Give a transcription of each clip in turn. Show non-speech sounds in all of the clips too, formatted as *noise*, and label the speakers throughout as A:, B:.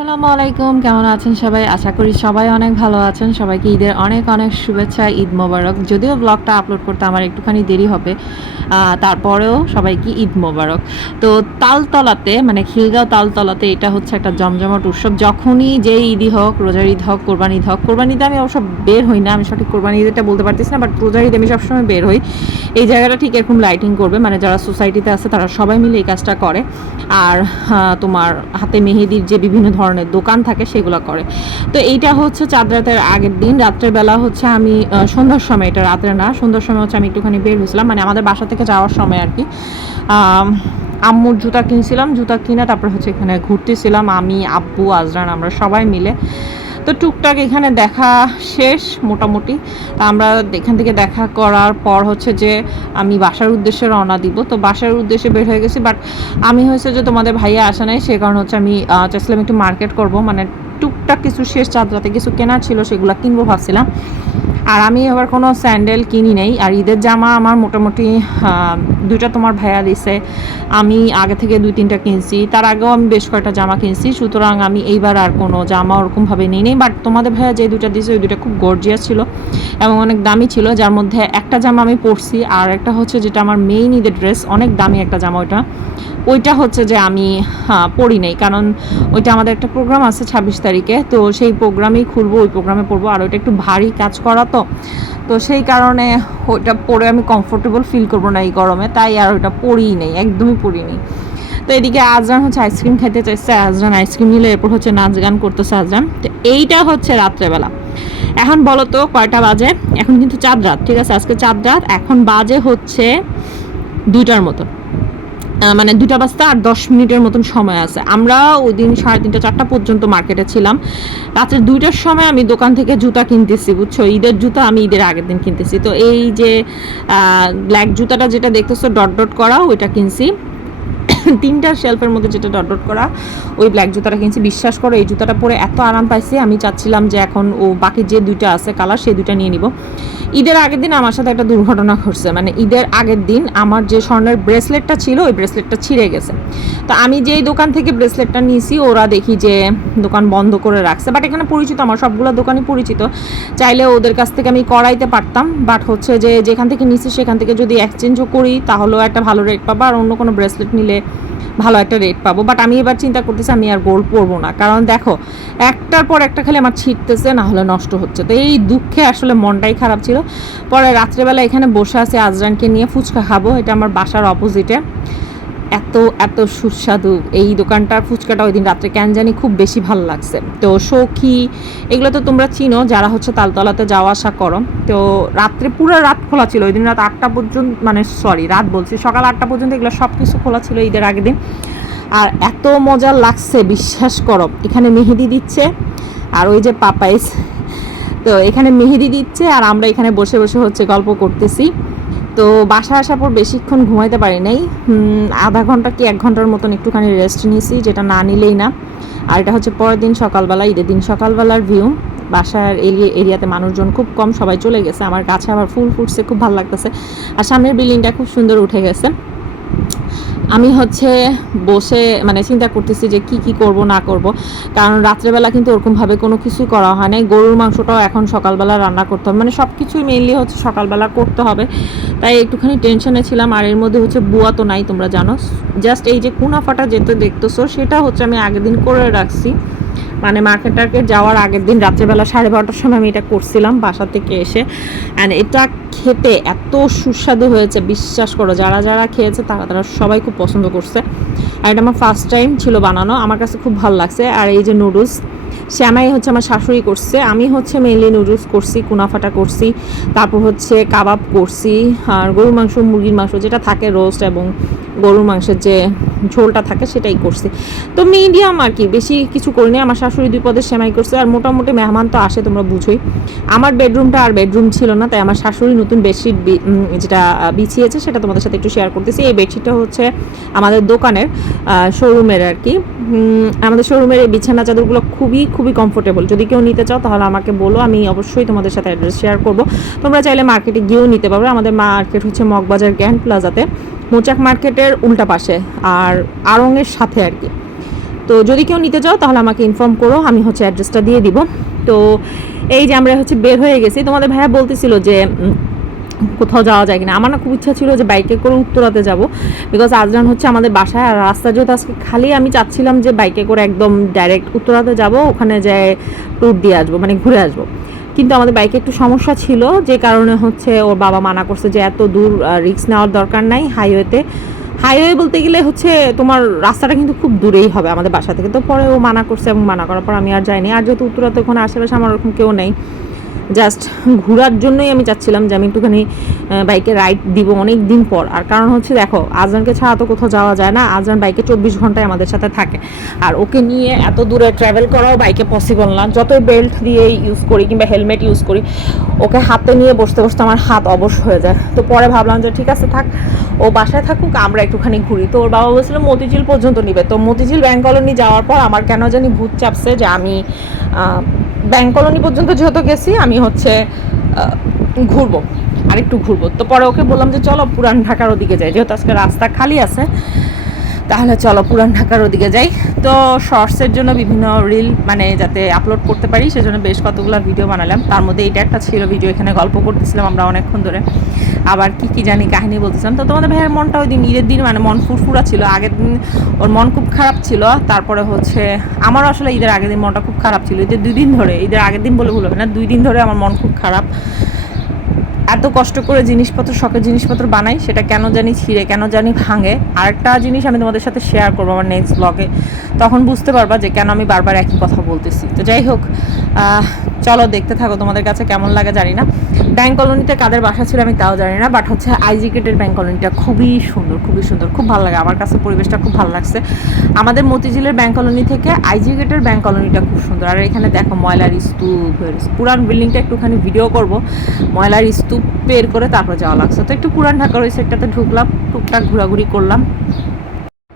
A: আসসালামু আলাইকুম, কেমন আছেন সবাই? আশা করি সবাই অনেক ভালো আছেন। সবাইকে ঈদের অনেক অনেক শুভেচ্ছা, ঈদ মোবারক। যদিও ব্লগটা আপলোড করতে আমার একটুখানি দেরি হবে তারপরেও সবাইকে ঈদ মোবারক। তো তালতলাতে মানে খিলগাঁও তালতলাতে এটা হচ্ছে একটা জমজমাট উৎসব। যখনই যে ঈদই হোক, রোজার ঈদ হোক, কোরবানি ঈদ হোক কোরবানি ঈদে আমি অবশ্য বের হই না, আমি সঠিক কোরবানি ঈদেরটা বলতে পারতেছি না বাট রোজার ঈদে আমি সবসময় বের হই। এই জায়গাটা ঠিক এরকম লাইটিং করবে মানে যারা সোসাইটিতে আছে তারা সবাই মিলে এই কাজটা করে। আর তোমার হাতে মেহেদির যে বিভিন্ন ধরনের দোকান থাকে, সেগুলো করে। তো এইটা হচ্ছে চাঁদ রাতের আগের দিন। রাত্রের বেলা হচ্ছে আমি সন্ধ্যার সময়, এটা রাত্রে না, সন্ধ্যার সময় হচ্ছে আমি একটুখানি বের হয়েছিলাম। মানে আমাদের বাসা থেকে যাওয়ার সময় আর কি। আম্মুর জুতা কিনছিলাম, জুতা কিনে তারপর হচ্ছে এখানে ঘুরতেছিলাম। আমি, আব্বু, আজরান, আমরা সবাই মিলে। তো টুকটাক এখানে দেখা শেষ মোটামুটি। আমরা এখান থেকে দেখা করার পর হচ্ছে যে আমি বাসার উদ্দেশ্যে রওনা দিব। তো বাসার উদ্দেশ্যে বের হয়ে গেছি বাট আমি হয়েছে যে তোমাদের ভাইয়া আসা নাই, সে কারণে হচ্ছে আমি চাইছিলাম একটু মার্কেট করব। মানে টুকটাক কিছু শেষ চাঁদরাতে কিছু কেনার ছিল, সেগুলো কিনবো ভাবছিলাম। আর আমি আবার কোনো স্যান্ডেল কিনি নেই। আর ঈদের জামা আমার মোটামুটি দুইটা তোমার ভাইয়া দিছে। আমি আগে থেকে দুই তিনটা কিনছি। তার আগেও আমি বেশ কয়েকটা জামা কিনছি। সুতরাং আমি এইবার আর কোনো জামা ওরকমভাবে নিই নেই। বাট তোমাদের ভাইয়া যে দুইটা দিয়েছে ওই দুইটা খুব গর্জিয়াস ছিল এবং অনেক দামি ছিল। যার মধ্যে একটা জামা আমি পরছি। আর একটা হচ্ছে যেটা আমার মেইন ঈদের ড্রেস অনেক দামি একটা জামা ওইটা। ওইটা হচ্ছে যে আমি পরি নাই। কারণ ওইটা আমাদের একটা প্রোগ্রাম আছে ছাব্বিশ তারিখে। তো সেই প্রোগ্রামেই খুলবো, ওই প্রোগ্রামে পড়ব। আর ওইটা একটু ভারী কাজ করা তো। তো সেই কারণে ওইটা পরে আমি কমফোর্টেবল ফিল করব না এই গরমে। তাই আর ওইটা পরিই নেই, একদমই পরিনি তো এদিকে আজরান হচ্ছে আইসক্রিম খেতে চাইছে। আজরান আইসক্রিম নিলে এরপর হচ্ছে নাচ গান করতেছে আজরান। তো এইটা হচ্ছে রাত্রেবেলা। এখন বলো তো কয়টা বাজে? এখন কিন্তু চাঁদ রাত, ঠিক আছে? আজকে চাঁদ রাত, এখন বাজে হচ্ছে দুইটার মতো। মানে দুটা বাজতে আর দশ মিনিটের মতন সময় আছে। আমরা ওই দিন সাড়ে তিনটা, চারটা পর্যন্ত মার্কেটে ছিলাম। রাত্রে দুইটার সময় আমি দোকান থেকে জুতা কিনতেছি, বুঝছ? ঈদের জুতা আমি ঈদের আগের দিন কিনতেছি। তো এই যে ব্ল্যাক জুতাটা যেটা দেখতেছো ডট ডট করা, ওইটা কিনছি। তিনটা শেলফের মধ্যে যেটা ডট ডট করা, ওই ব্ল্যাক জুতাটা কিনছি। বিশ্বাস করো, এই জুতাটা পরে এত আরাম পাইছি, আমি চাচ্ছিলাম যে এখন ও বাকি যে দুইটা আছে কালার সেই দুইটা নিয়ে নিব। ঈদের আগের দিন আমার সাথে একটা দুর্ঘটনা ঘটছে মানে ঈদের আগের দিন আমার যে স্বর্ণের ব্রেসলেটটা ছিল, ওই ব্রেসলেটটা ছিঁড়ে গেছে। তো আমি যেই দোকান থেকে ব্রেসলেটটা নিয়েছি ওরা দেখি যে দোকান বন্ধ করে রাখছে। বাট এখানে পরিচিত, আমার সবগুলো দোকানই পরিচিত। চাইলে ওদের কাছ থেকে আমি করাইতে পারতাম বাট হচ্ছে যে যেখান থেকে নিছি, সেখান থেকে যদি এক্সচেঞ্জও করি, তাহলেও একটা ভালো রেট পাবো। আর অন্য কোনো ব্রেসলেট নিলে ভালো একটা রেট পাবো। বাট আমি এবার চিন্তা করতেছি, আমি আর গোল্ড পরবো না। কারণ দেখো, একটার পর একটা খালি আমার ছিটতেছে না হলে নষ্ট হচ্ছে। তো এই দুঃখে আসলে মনটাই খারাপ ছিল। পরে রাত্রেবেলা এখানে বসে আছে, আজরানকে নিয়ে ফুচকা খাব। এটা আমার বাসার অপোজিটে এত এত সুস্বাদু। এই দোকানটার ফুচকাটা ওই দিন রাত্রে কেন জানি খুব বেশি ভালো লাগছে। তো সখী, এগুলো তো তোমরা চিনো, যারা হচ্ছে তালতলাতে যাওয়া আসা করো। তো রাত্রে পুরো রাত খোলা ছিল, ওই দিন রাত আটটা পর্যন্ত মানে সরি রাত বলছি, সকাল আটটা পর্যন্ত এগুলো সব কিছু খোলা ছিল ঈদের আগের দিন। আর এত মজা লাগছে, বিশ্বাস করো। এখানে মেহেদি দিচ্ছে, আর ওই যে পাপাইস। তো এখানে মেহেদি দিচ্ছে, আর আমরা এখানে বসে বসে হচ্ছে গল্প করতেছি। তো বাসা আসার পর বেশিক্ষণ ঘুমাইতে পারি নাই। আধা ঘণ্টা কি এক ঘণ্টার মতন একটুখানি রেস্ট নিয়েছি, যেটা না নিলেই না। আর এটা হচ্ছে পরের দিন সকালবেলা, ঈদের দিন সকালবেলার ভিউ বাসার এরিয়া এরিয়াতে মানুষজন খুব কম, সবাই চলে গেছে। আমার গাছে আবার ফুল ফুটছে, খুব ভালো লাগতেছে। আর সামনের বিল্ডিংটা খুব সুন্দর উঠে গেছে। আমি হচ্ছে বসে মানে চিন্তা করতেছি যে কি কি করব, না করব। কারণ রাত্রেবেলা কিন্তু ওরকমভাবে কোনো কিছুই করা হয় নাই। গরুর মাংসটাও এখন সকালবেলা রান্না করতে হবে। মানে সব কিছুই মেনলি হচ্ছে সকালবেলা করতে হবে। তাই একটুখানি টেনশনে ছিলাম। আর এর মধ্যে হচ্ছে বুয়া তো নাই, তোমরা জানো। জাস্ট এই যে কুনাফাটা যেতে দেখতেছো, সেটা হচ্ছে আমি আগের দিন করে রাখছি। মানে মার্কেট টার্কেট যাওয়ার আগের দিন রাত্রেবেলা সাড়ে বারোটার সময় আমি এটা করছিলাম বাসা থেকে এসে। অ্যান্ড এটা খেতে এত সুস্বাদু হয়েছে, বিশ্বাস করো, যারা যারা খেয়েছে তারা তারা সবাই খুব পছন্দ করছে। আর এটা আমার ফার্স্ট টাইম ছিল বানানো, আমার কাছে খুব ভালো লাগছে। আর এই যে নুডলস শ্যামাই হচ্ছে আমার শাশুড়ি করছে, আমি হচ্ছে মেনলি নুডলস করছি, কুনাফাটা করছি, তারপর হচ্ছে কাবাব করছি, আর গরুর মাংস, মুরগির মাংস, যেটা থাকে রোস্ট এবং গরুর মাংসের যে ঝোলটা থাকে সেটাই করছি। তো মিডিয়াম আর কি, বেশি কিছু করিনি। আমার শাশুড়ি দুই পদের সেমাই করছে আর মোটামুটি মেহমান তো আসে, তোমরা বুঝোই। আমার বেডরুমটা আর বেডরুম ছিল না, তাই আমার শাশুড়ি নতুন বেডশিট যেটা বিছিয়েছে সেটা তোমাদের সাথে একটু শেয়ার করতেছি। এই বেডশিটটা হচ্ছে আমাদের দোকানের শোরুমের আর কি। আমাদের শোরুমের এই বিছানা চাদরগুলো খুবই খুবই কমফোর্টেবল যদি কেউ নিতে চাও তাহলে আমাকে বলো, আমি অবশ্যই তোমাদের সাথে অ্যাড্রেস শেয়ার করব। তোমরা চাইলে মার্কেটে গিয়েও নিতে পারবে। আমাদের মার্কেট হচ্ছে মগবাজার গ্র্যান্ড প্লাজাতে মোচাক মার্কেটের উল্টা পাশে আর আড়ংয়ের সাথে আর কি। তো যদি কেউ নিতে চাও তাহলে আমাকে ইনফর্ম করো, আমি হচ্ছে অ্যাড্রেসটা দিয়ে দিব। তো এই যে আমরা হচ্ছে বের হয়ে গেছি, তোমাদের ভাইয়া বলতেছিল যে কোথাও যাওয়া যায় কিনা। আমার না খুব ইচ্ছা ছিল যে বাইকে করে উত্তরাতে যাব বিকজ আজরান হচ্ছে আমাদের বাসায় আর রাস্তা যেহেতু আজকে খালি, আমি চাচ্ছিলাম যে বাইকে করে একদম ডাইরেক্ট উত্তরাতে যাব, ওখানে যায় ট্যুর দিয়ে আসব মানে ঘুরে আসব। কিন্তু আমাদের বাইকে একটু সমস্যা ছিল, যে কারণে হচ্ছে ওর বাবা মানা করছে যে এত দূর রিক্স নেওয়ার দরকার নাই হাইওয়েতে। হাইওয়ে বলতে গেলে হচ্ছে তোমার রাস্তাটা কিন্তু খুব দূরেই হবে আমাদের বাসা থেকে। তো পরে ও মানা করছে এবং মানা করার পর আমি আর যাইনি। আর যেহেতু উত্তরাতে ওখানে আশেপাশে আমার ওরকম কেউ নেই। জাস্ট ঘোরার জন্যই আমি চাচ্ছিলাম যে আমি একটুখানি বাইকে রাইড দিব অনেক দিন পর। আর কারণ হচ্ছে দেখো, আজরানকে ছাড়া তো কোথাও যাওয়া যায় না। আজরান বাইকে চব্বিশ ঘন্টায় আমাদের সাথে থাকে। আর ওকে নিয়ে এত দূরে ট্রাভেল করাও বাইকে পসিবল না। যত বেল্ট দিয়ে ইউজ করি কিংবা হেলমেট ইউজ করি ওকে হাতে নিয়ে বসতে বসতে আমার হাত অবশ হয়ে যায়। তো পরে ভাবলাম যে ঠিক আছে থাক, ও বাসায় থাকুক, আমরা একটুখানি ঘুরি। তো ওর বাবা বলছিল, মতিঝিল পর্যন্ত নিবে। তো মতিঝিল ব্যাংক কলোনি যাওয়ার পর আমার কেন জানি ভূত চাপছে যে আমি ব্যাংক কলোনি পর্যন্ত যেহেতু গেছি, আমি হচ্ছে ঘুরবো, আরেকটু ঘুরবো। তো পরে ওকে বললাম যে, চলো পুরান ঢাকার ওদিকে যাই। যেহেতু আজকে রাস্তা খালি আছে তাহলে চলো পুরান ঢাকার ওদিকে যাই। তো শর্টসের জন্য বিভিন্ন রিল মানে যাতে আপলোড করতে পারি, সেজন্য বেশ কতগুলো ভিডিও বানালাম। তার মধ্যে এইটা একটা ছিল ভিডিও এখানে গল্প করতেছিলাম আমরা অনেকক্ষণ ধরে। আবার কি কি জানি কাহিনী বলতেছিলাম। তো তোমাদের ভাইয়ের মনটা ওই দিন ঈদের দিন মানে মন ফুরফুরা ছিল। আগের দিন ওর মন খুব খারাপ ছিল। তারপরে হচ্ছে আমারও আসলে ঈদের আগের দিন মনটা খুব খারাপ ছিল। ঈদের দুই দিন ধরে, ঈদের আগের দিন বলে ভুল হবে না, দুই দিন ধরে আমার মন খুব খারাপ। এত কষ্ট করে জিনিসপত্র, শখের জিনিসপত্র বানাই, সেটা কেন জানি ছিঁড়ে, কেন জানি ভাঙে। আরেকটা জিনিস আমি তোমাদের সাথে শেয়ার করব আমার নেক্সট ব্লগে তখন বুঝতে পারবা যে কেন আমি বারবার একই কথা বলতেছি। তো যাই হোক চলো দেখতে থাকো তোমাদের কাছে কেমন লাগে জানি না। ব্যাংক কলোনিতে কাদের বাসা ছিল আমি তাও জানি না বাট হচ্ছে আইজি গেটের ব্যাংক কলোনিটা খুবই সুন্দর খুবই সুন্দর, খুব ভালো লাগে। আমার কাছে পরিবেশটা খুব ভালো লাগছে। আমাদের মতিঝিলের ব্যাংক কলোনি থেকে আইজি গেটের ব্যাংক কলোনিটা খুব সুন্দর। আর এখানে দেখো ময়লার স্তূপ, পুরান বিল্ডিংটা একটুখানি ভিডিও করব। ময়লার স্তূপ বের করে তারপর যাওয়া লাগছে। তো একটু পুরান ঢাকার ওই সেটটাতে ঢুকলাম, টুকটাক ঘোরাঘুরি করলাম।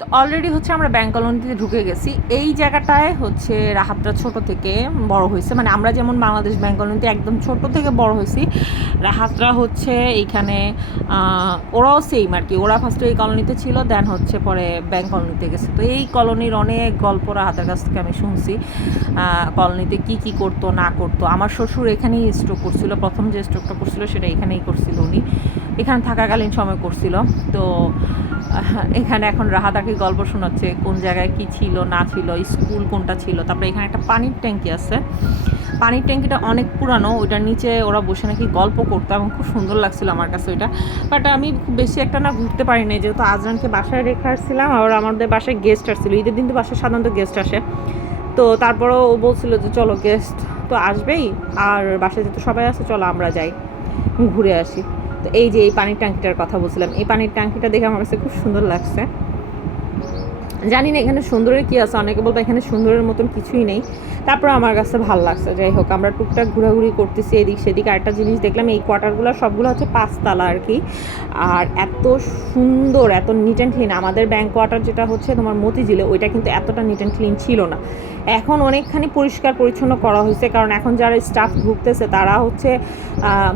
A: তো অলরেডি হচ্ছে আমরা ব্যাংক কলোনিতে ঢুকে গেছি। এই জায়গাটায় হচ্ছে রাহাতরা ছোট থেকে বড় হয়েছে। মানে আমরা যেমন বাংলাদেশ ব্যাংক কলোনিতে একদম ছোট থেকে বড় হয়েছি, রাহাতরা হচ্ছে এইখানে ওরাও সেম আর কি। ওরা ফার্স্টে এই কলোনিতে ছিল দেন হচ্ছে পরে ব্যাংক কলোনিতে গেছে। তো এই কলোনির অনেক গল্প রাহাতের কাছ থেকে আমি শুনছি কলোনিতে কি কি করতো, না করতো। আমার শ্বশুর এখানেই স্ট্রোক করছিল, প্রথম যে স্ট্রোকটা করছিল সেটা এখানেই করছিল উনি। এখানে থাকাকালীন সময় করছিল। তো *laughs* এখানে এখন রাহাতাকে গল্প শোনাচ্ছে, কোন জায়গায় কি ছিল, না ছিল, স্কুল কোনটা ছিল। তারপরে এখানে একটা পানির ট্যাঙ্কি আছে। পানির ট্যাঙ্কিটা অনেক পুরানো, ওইটার নিচে ওরা বসে নাকি গল্প করতো এবং খুব সুন্দর লাগছিল আমার কাছে ওইটা। বাট আমি খুব বেশি একটা না ঘুরতে পারি নাই, যেহেতু আজরানকে বাসায় রেখে আসছিলাম, আর আমাদের বাসায় গেস্ট আসছিল। ঈদের দিন তো বাসায় সাধারণত গেস্ট আসে। তো তারপরেও ও বলছিল যে, চলো গেস্ট তো আসবেই, আর বাসায় যেহেতু সবাই আছে, চলো আমরা যাই, ঘুরে আসি। তো এই যে এই পানির ট্যাঙ্কিটার কথা বলছিলাম, এই পানির ট্যাঙ্কিটা দেখে আমার কাছে খুব সুন্দর লাগছে। জানি না এখানে সুন্দরের কী আছে, অনেকে বলব এখানে সুন্দরের মতন কিছুই নেই। তারপর আমার কাছে ভালো লাগছে, যাই হোক, আমরা টুকটাক ঘোরাঘুরি করতেছি এদিক সেদিক। আরেকটা জিনিস দেখলাম, এই কোয়ার্টারগুলো সবগুলো হচ্ছে পাঁচতলা আর কি। আর এত সুন্দর, এত নিট অ্যান্ড ক্লিন আমাদের ব্যাংক কোয়ার্টার যেটা হচ্ছে তোমার মতিঝিলে, ওইটা কিন্তু এতটা নিট অ্যান্ড ক্লিন ছিল না। এখন অনেকখানি পরিষ্কার পরিচ্ছন্ন করা হয়েছে, কারণ এখন যারা স্টাফ ঢুকতেছে তারা হচ্ছে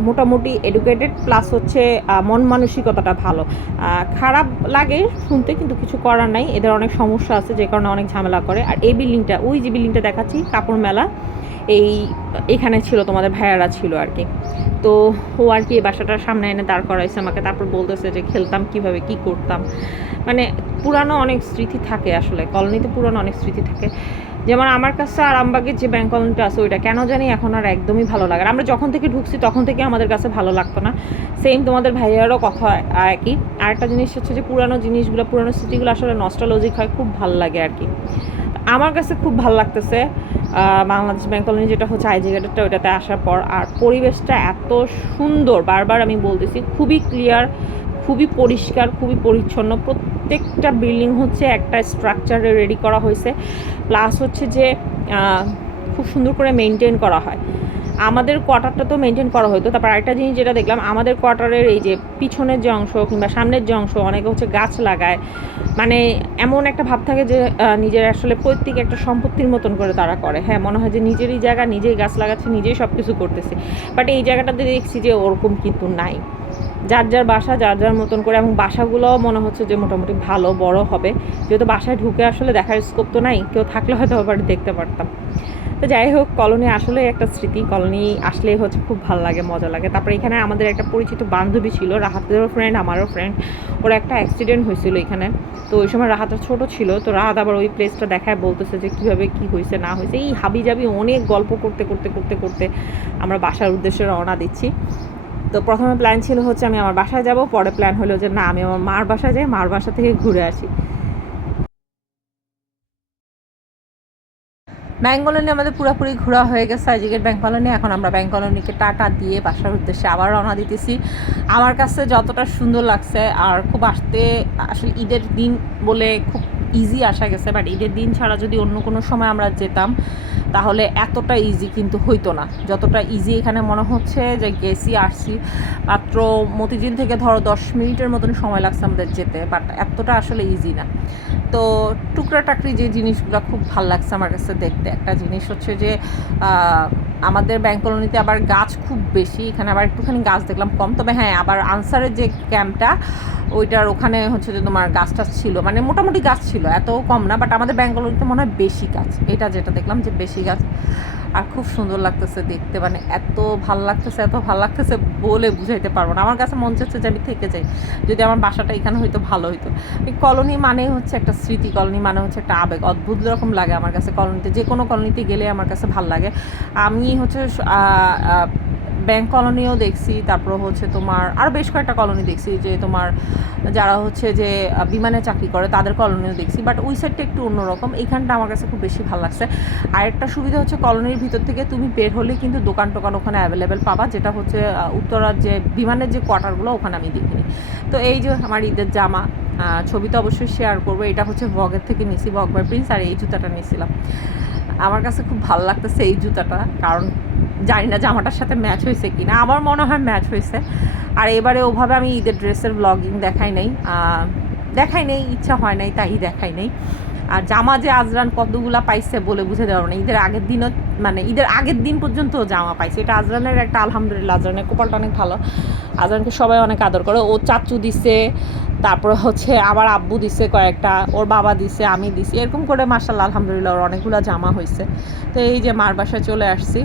A: মোটামুটি এডুকেটেড প্লাস হচ্ছে মন মানসিকতাটা ভালো। খারাপ লাগে শুনতে, কিন্তু কিছু করার নাই। এদের অনেক সমস্যা আছে, যে কারণে অনেক ঝামেলা করে। আর এই বিল্ডিংটা, ওই যে বিল্ডিংটা দেখাচ্ছি, কাপড় মেলা, এই, এখানে ছিল, তোমাদের ভাইয়ারা ছিল আর কি। তো ও আর কি এই বাসাটার সামনে এনে দাঁড় করাইছে আমাকে, তারপর বলতেছে যে খেলতাম, কীভাবে কি করতাম। মানে পুরানো অনেক স্মৃতি থাকে আসলে, কলোনিতে পুরানো অনেক স্মৃতি থাকে। যেমন আমার কাছে আরামবাগের যে ব্যাংক কলোনিটা আছে, ওইটা কেন জানি এখন আর একদমই ভালো লাগে। আমরা যখন থেকে ঢুকছি, তখন থেকে আমাদের কাছে ভালো লাগতো না। সেম তোমাদের ভাইয়ারও কথা একই। আর একটা জিনিস হচ্ছে যে, পুরানো জিনিসগুলো, পুরানো স্মৃতিগুলো আসলে নস্টালজিক হয়, খুব ভালো লাগে আর কি। আমার কাছে খুব ভালো লাগতেছে বাংলাদেশ ব্যাংক কলোনি যেটা হচ্ছে আইজি গেটেরটা ওইটাতে আসার পর। আর পরিবেশটা এত সুন্দর, বারবার আমি বলতেছি, খুবই ক্লিয়ার খুবই পরিষ্কার, খুবই পরিচ্ছন্ন। প্রত্যেকটা বিল্ডিং হচ্ছে একটা স্ট্রাকচারে রেডি করা হয়েছে। প্লাস হচ্ছে যে খুব সুন্দর করে মেনটেন করা হয়। আমাদের কোয়ার্টারটা তো মেনটেন করা হতো। তারপর আরেকটা জিনিস যেটা দেখলাম, আমাদের কোয়ার্টারের এই যে পিছনের যে অংশ কিংবা সামনের যে অংশ, অনেকে হচ্ছে গাছ লাগায়। মানে এমন একটা ভাব থাকে যে নিজের আসলে পৈতৃক একটা সম্পত্তির মতন করে তারা করে। হ্যাঁ মনে হয় যে নিজেরই জায়গা, নিজেই গাছ লাগাচ্ছে, নিজেই সব কিছু করতেছে। বাট এই জায়গাটাতে দেখছি যে ওরকম কিন্তু নাই। যার যার বাসা, যার যার মতন করে এবং বাসাগুলোও মনে হচ্ছে যে মোটামুটি ভালো, বড় হবে। যেহেতু বাসায় ঢুকে আসলে দেখার স্কোপ তো নাই, কেউ থাকলে হয়তো আবার দেখতে পারতাম। তো যাই হোক কলোনি আসলে একটা স্মৃতি। কলোনি আসলে হচ্ছে খুব ভালো লাগে, মজা লাগে। তারপরে এখানে আমাদের একটা পরিচিত বান্ধবী ছিল, রাহাতেরও ফ্রেন্ড আমারও ফ্রেন্ড ওর একটা অ্যাক্সিডেন্ট হয়েছিল এখানে। তো ওই সময় রাহাতটা ছোট ছিল, তো রাহাত আবার ওই প্লেসটা দেখায়, বলতেছে যে কীভাবে কি হয়েছে, না হয়েছে। এই হাবি জাবি অনেক গল্প করতে করতে করতে করতে আমরা বাসার উদ্দেশ্যে রওনা দিচ্ছি। তো প্রথমে প্ল্যান ছিল হচ্ছে আমি আমার বাসায় যাব, পরে প্ল্যান হলো যে না, আমি আমার মার বাসায় যাই, মার বাসা থেকে ঘুরে আসি। ব্যাঙ্ক কলোনি আমাদের পুরোপুরি ঘোরা হয়ে গেছে আজকের ব্যাঙ্ক কলোনি এখন আমরা ব্যাঙ্ক কলোনিকে টাটা দিয়ে বাসার উদ্দেশ্যে আবার রওনা দিতেছি। আমার কাছে যতটা সুন্দর লাগছে, আর খুব আসতে, আসলে ঈদের দিন বলে খুব ইজি আসা গেছে বাট ঈদের দিন ছাড়া যদি অন্য কোনো সময় আমরা যেতাম, তাহলে এতটা ইজি কিন্তু হইতো না। যতটা ইজি এখানে মনে হচ্ছে যে গেছি, আসছি, মাত্র মতিঝিল থেকে ধরো দশ মিনিটের মতন সময় লাগছে আমাদের যেতে বাট এতটা আসলে ইজি না। তো টুকরা টাকরি যে জিনিসগুলো খুব ভালো লাগছে আমার কাছে দেখতে। একটা জিনিস হচ্ছে যে আমাদের ব্যাংক কলোনিতে আবার গাছ খুব বেশি, এখানে আবার একটুখানি গাছ দেখলাম কম। তবে হ্যাঁ আবার আনসারের যে ক্যাম্পটা ওইটার ওখানে হচ্ছে যে তোমার গাছ টাছ ছিল। মানে মোটামুটি গাছ ছিল, এত কম না বাট আমাদের ব্যাংক কলোনিতে মনে হয় বেশি গাছ। এটা যেটা দেখলাম যে বেশি গাছ। আর খুব সুন্দর লাগতেছে দেখতে। মানে এত ভালো লাগতেছে, এত ভালো লাগতেছে বলে বুঝাইতে পারব না। আমার কাছে মন চাচ্ছে যে আমি থেকে যাই। যদি আমার বাসাটা এখানে হয়তো ভালো হইতো। কলোনি মানে হচ্ছে একটা স্মৃতি, কলোনি মানে হচ্ছে একটা আবেগ। অদ্ভুত রকম লাগে আমার কাছে কলোনিতে। যে কোনো কলোনিতে গেলে আমার কাছে ভালো লাগে। আমি হচ্ছে ব্যাংক কলোনিও দেখছি, তারপর হচ্ছে তোমার আরও বেশ কয়েকটা কলোনি দেখছি, যে তোমার যারা হচ্ছে যে বিমানে চাকরি করে তাদের কলোনিও দেখছি বাট ওই সাইডটা একটু অন্যরকম। এইখানটা আমার কাছে খুব বেশি ভালো লাগছে। আর একটা সুবিধা হচ্ছে কলোনির ভিতর থেকে তুমি বের হলে কিন্তু দোকান টোকান ওখানে অ্যাভেলেবেল পাবা, যেটা হচ্ছে উত্তরার যে, বিমানের যে কোয়ার্টারগুলো ওখানে আমি দেখিনি। তো এই যে আমার ঈদের জামা ছবি তো অবশ্যই শেয়ার করব, এটা হচ্ছে ভগের থেকে নিছি ভগ বাই প্রিন্স আর এই জুতাটা নিয়েছিলাম। আমার কাছে খুব ভালো লাগতেছে এই জুতাটা, কারণ জানি না জামাটার সাথে ম্যাচ হয়েছে কি না আমার মনে হয় ম্যাচ হয়েছে। আর এবারে ওভাবে আমি ঈদের ড্রেসের ব্লগিং দেখাই নাই। দেখাই নেই, ইচ্ছা হয় নাই, তাই দেখাই নেই। আর জামা যে আজরান কতগুলা পাইছে বলে বুঝে দেওয়ার নেই। ঈদের আগের দিনও মানে ঈদের আগের দিন পর্যন্ত জামা পাইছে এটা আজরানের একটা আলহামদুলিল্লাহ, আজরানের কপালটা অনেক ভালো। আজরানকে সবাই অনেক আদর করে। ও চাচু দিছে, তারপর হচ্ছে আবার আব্বু দিছে কয়েকটা, ওর বাবা দিছে, আমি দিছি। এরকম করে মার্শাল্লাহ আলহামদুলিল্লাহ, ওর অনেকগুলো জামা হয়েছে তো এই যে মার বাসায় চলে আসছি।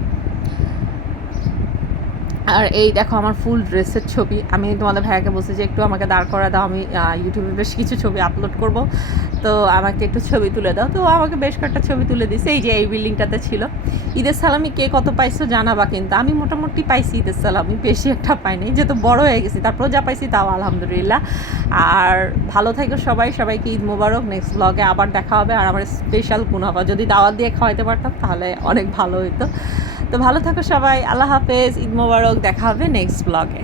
A: আর এই দেখো আমার ফুল ড্রেসের ছবি। আমি তোমাদের ভাইয়াকে বলছি যে একটু আমাকে দাঁড় করা দাও, আমি ইউটিউবে বেশ কিছু ছবি আপলোড করব। তো আমাকে একটু ছবি তুলে দাও। তো আমাকে বেশ কয়েকটা ছবি তুলে দিছে এই যে এই বিল্ডিংটাতে ছিল। ঈদের সালামি কে কত পাইছো জানাবা কিন্তু। আমি মোটামুটি পাইছি ঈদের সালামি, বেশি একটা পাইনি যেহেতু বড় হয়ে গেছি, তারপরেও যা পাইছি তাও আলহামদুলিল্লাহ। আর ভালো থাকো সবাই। সবাইকে ঈদ মোবারক। নেক্সট ব্লগে আবার দেখা হবে। আর আমার স্পেশাল কুনাফা যদি দাওয়াত দিয়ে খাওয়াইতে পারতাম, তাহলে অনেক ভালো হতো তো ভালো থাকো সবাই আল্লাহ হাফেজ ঈদ মোবারক দেখা হবে নেক্সট ব্লগে